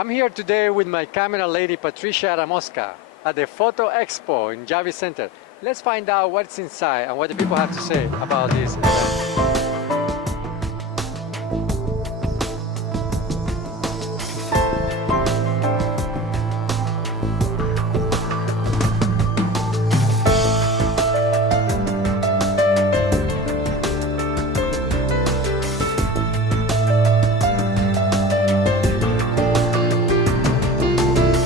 I'm here today with my camera lady Patricia Ramosca at the Photo Expo in Javits Center. Let's find out what's inside and what the people have to say about this event.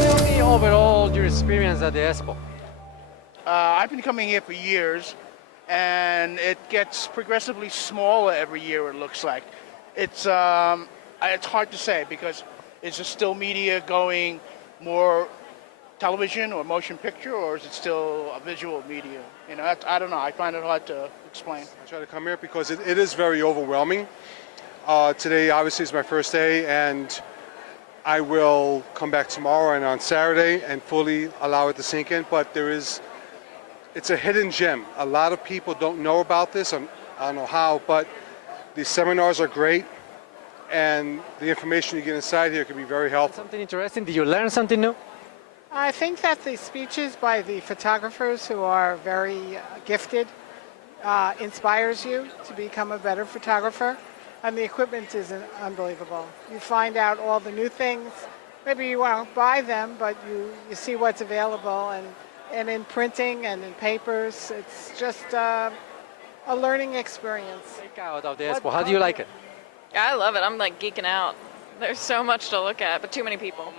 Tell me overall your experience at the Expo. I've been coming here for years, and it gets progressively smaller every year. It looks like it's hard to say because is it still media going more television or motion picture, or is it still a visual media? You know, I don't know. I find it hard to explain. I try to come here because it is very overwhelming. Today obviously is my first day, and I will come back tomorrow and on Saturday and fully allow it to sink in, but it's a hidden gem. A lot of people don't know about this. I don't know how, but these seminars are great, and the information you get inside here can be very helpful. Something interesting? Did you learn something new? I think that the speeches by the photographers who are very gifted inspires you to become a better photographer, and the equipment is unbelievable. You find out all the new things. Maybe you won't buy them, but you see what's available, and in printing and in papers, it's just a learning experience. Take out of the Expo. How do you like it? I love it. I'm like geeking out. There's so much to look at, but too many people.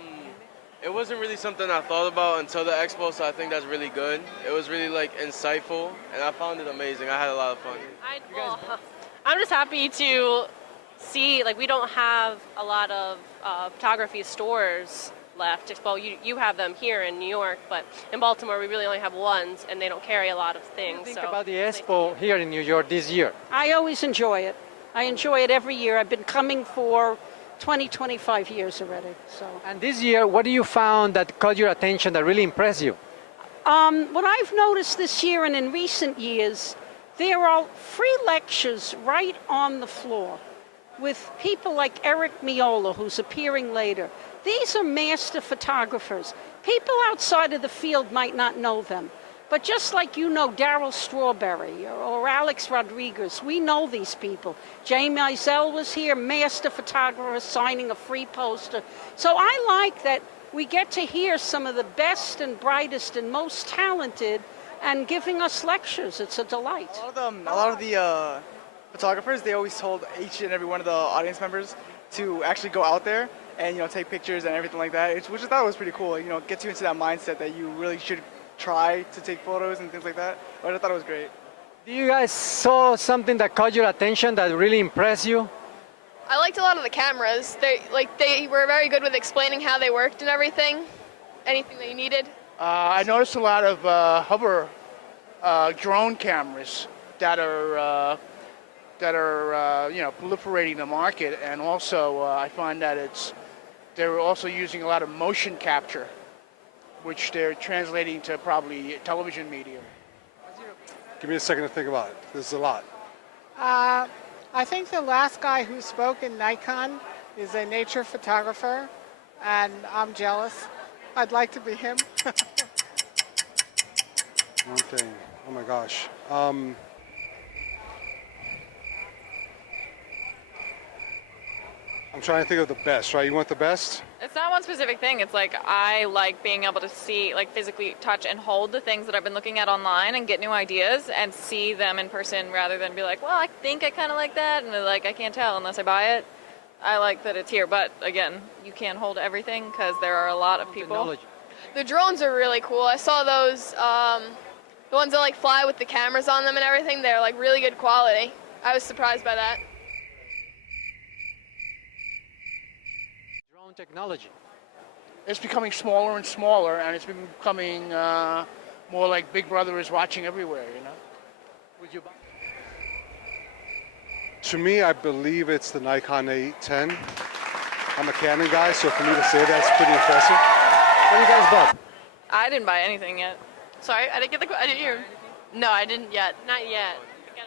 It wasn't really something I thought about until the expo, so I think that's really good. It was really like insightful, and I found it amazing. I had a lot of fun. I'm just happy to see, like, we don't have a lot of photography stores left. Well, you have them here in New York, but in Baltimore we really only have ones, and they don't carry a lot of things. What do you think about the Expo here in New York this year? I always enjoy it. I enjoy it every year. I've been coming for 25 years already. So. And this year, what do you found that caught your attention, that really impressed you? What I've noticed this year and in recent years, there are free lectures right on the floor with people like Eric Miola, who's appearing later. These are master photographers. People outside of the field might not know them. But just like you know Darryl Strawberry or Alex Rodriguez, we know these people. Jay Mizell was here, master photographer, signing a free poster. So I like that we get to hear some of the best and brightest and most talented and giving us lectures. It's a delight. A lot of the photographers, they always told each and every one of the audience members to actually go out there and take pictures and everything like that, which I thought was pretty cool. It gets you into that mindset that you really should try to take photos and things like that. But I thought it was great. Do you guys saw something that caught your attention, that really impressed you? I liked a lot of the cameras. They were very good with explaining how they worked and everything, anything that you needed. I noticed a lot of hover drone cameras that are proliferating the market, and also I find that they're also using a lot of motion capture, which they're translating to probably television medium. Give me a second to think about it. There's a lot. I think the last guy who spoke in Nikon is a nature photographer, and I'm jealous. I'd like to be him. One thing. Oh my gosh. I'm trying to think of the best, right? You want the best? It's not one specific thing. It's like I like being able to see, like physically touch and hold the things that I've been looking at online and get new ideas and see them in person rather than be like, well, I think I kind of like that, and like I can't tell unless I buy it. I like that it's here, but again, you can't hold everything because there are a lot of people. Technology. The drones are really cool. I saw those, the ones that like fly with the cameras on them and everything. They're like really good quality. I was surprised by that. Drone technology. It's becoming smaller and smaller, and it's becoming more like Big Brother is watching everywhere, Would you buy? To me, I believe it's the Nikon A10. I'm a Canon guy, so for me to say that's pretty impressive. What do you guys bought? I didn't buy anything yet. Sorry, I didn't hear. No, I didn't yet. Not yet.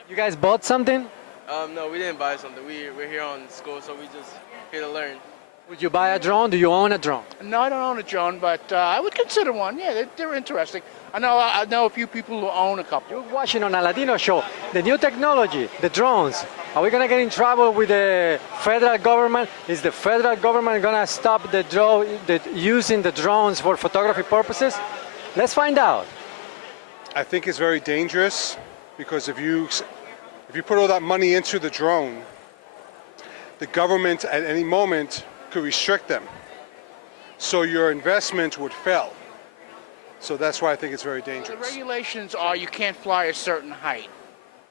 You guys bought something? No, we didn't buy something. We're here on school, so we just here to learn. Would you buy a drone? Do you own a drone? No, I don't own a drone, but I would consider one. Yeah, they're interesting. I know a few people who own a couple. You're watching on a Latino show. The new technology, the drones. Are we gonna get in trouble with the federal government? Is the federal government gonna stop using the drones for photography purposes? Let's find out. I think it's very dangerous because if you put all that money into the drone, the government at any moment could restrict them. So your investment would fail. So that's why I think it's very The dangerous. regulations are you can't fly a certain height,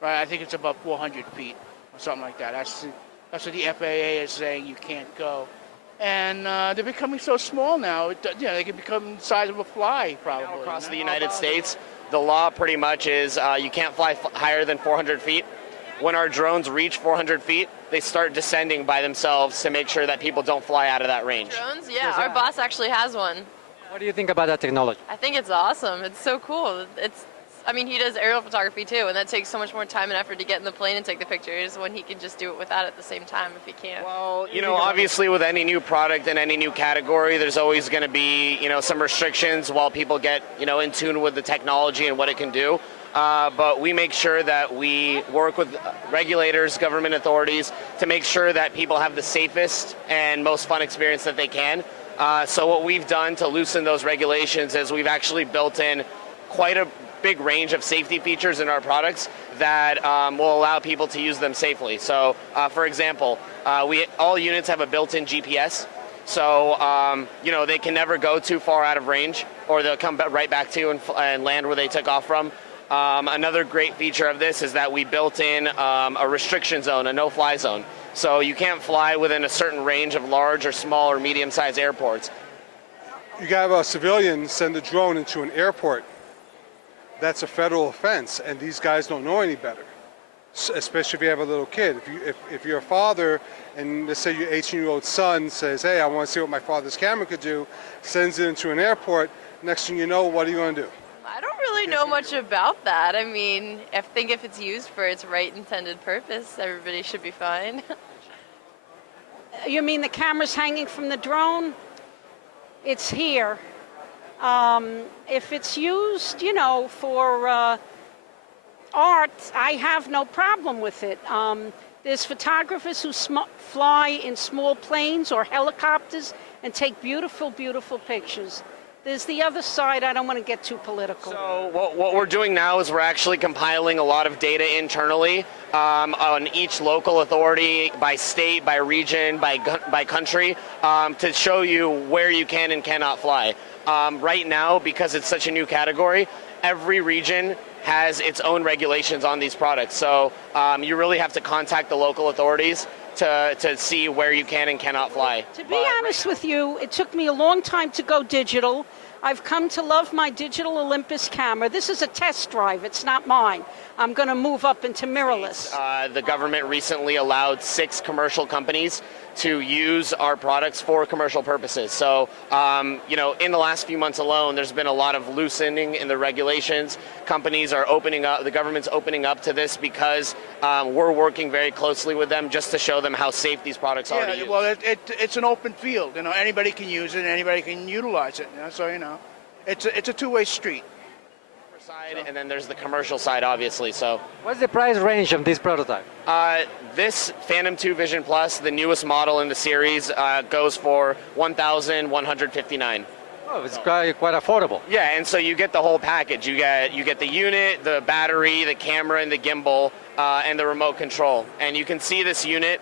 right? I think it's above 400 feet or something like that. That's what the FAA is saying you can't go. And they're becoming so small now, they can become the size of a fly probably. Now across the you know? United States, the law pretty much is you can't fly higher than 400 feet. When our drones reach 400 feet, they start descending by themselves to make sure that people don't fly out of that range. Drones? Yeah, our boss actually has one. What do you think about that technology? I think it's awesome. It's so cool. He does aerial photography too, and that takes so much more time and effort to get in the plane and take the pictures when he can just do it without at the same time if he can. Well, obviously with any new product and any new category, there's always going to be, some restrictions while people get, in tune with the technology and what it can do. But we make sure that we work with regulators, government authorities to make sure that people have the safest and most fun experience that they can. So what we've done to loosen those regulations is we've actually built in quite a big range of safety features in our products that will allow people to use them safely. So, for example, all units have a built-in GPS. So, they can never go too far out of range, or they'll come right back to you and land where they took off from. Another great feature of this is that we built in a restriction zone, a no-fly zone. So you can't fly within a certain range of large or small or medium-sized airports. You got a civilian send a drone into an airport. That's a federal offense, and these guys don't know any better. Especially if you have a little kid. If you're a father, and let's say your 18-year-old son says, "Hey, I want to see what my father's camera could do," sends it into an airport. Next thing you know, what are you going to do? I don't really know much about that. I mean, I think if it's used for its right intended purpose, everybody should be fine. You mean the camera's hanging from the drone? It's here. If it's used, for art, I have no problem with it. There's photographers who fly in small planes or helicopters and take beautiful, beautiful pictures. There's the other side. I don't want to get too political. So what we're doing now is we're actually compiling a lot of data internally on each local authority, by state, by region, by country, to show you where you can and cannot fly. Right now, because it's such a new category, every region has its own regulations on these products. So you really have to contact the local authorities to see where you can and cannot fly. To be honest with you, it took me a long time to go digital. I've come to love my digital Olympus camera. This is a test drive. It's not mine. I'm going to move up into mirrorless. The government recently allowed 6 commercial companies to use our products for commercial purposes. So, in the last few months alone, there's been a lot of loosening in the regulations. Companies are opening up, the government's opening up to this because we're working very closely with them just to show them how safe these products are to use. Well, it's an open field. Anybody can use it, and anybody can utilize it. So, it's a two-way street. Side, and then there's the commercial side, obviously. So, what's the price range of this prototype? This Phantom 2 Vision Plus, the newest model in the series, goes for $1,159. Oh, it's quite affordable. Yeah, and so you get the whole package. You get the unit, the battery, the camera, and the gimbal, and the remote control. And you can see this unit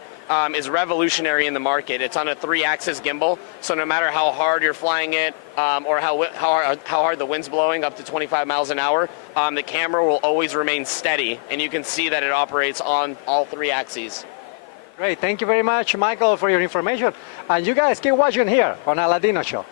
is revolutionary in the market. It's on a 3-axis gimbal, so no matter how hard you're flying it or how hard the wind's blowing, up to 25 miles an hour, the camera will always remain steady, and you can see that it operates on all 3 axes. Great, thank you very much, Michael, for your information. And you guys keep watching here on A Latino Show.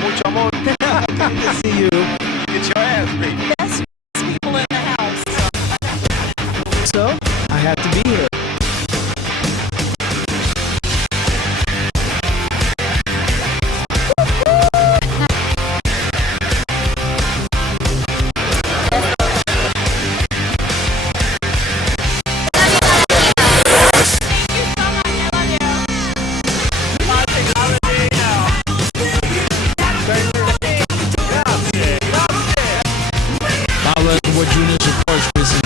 Mucho amor. Good to see you. Get your ass beat. Best people in the house. So, I have to be here. Coach Chris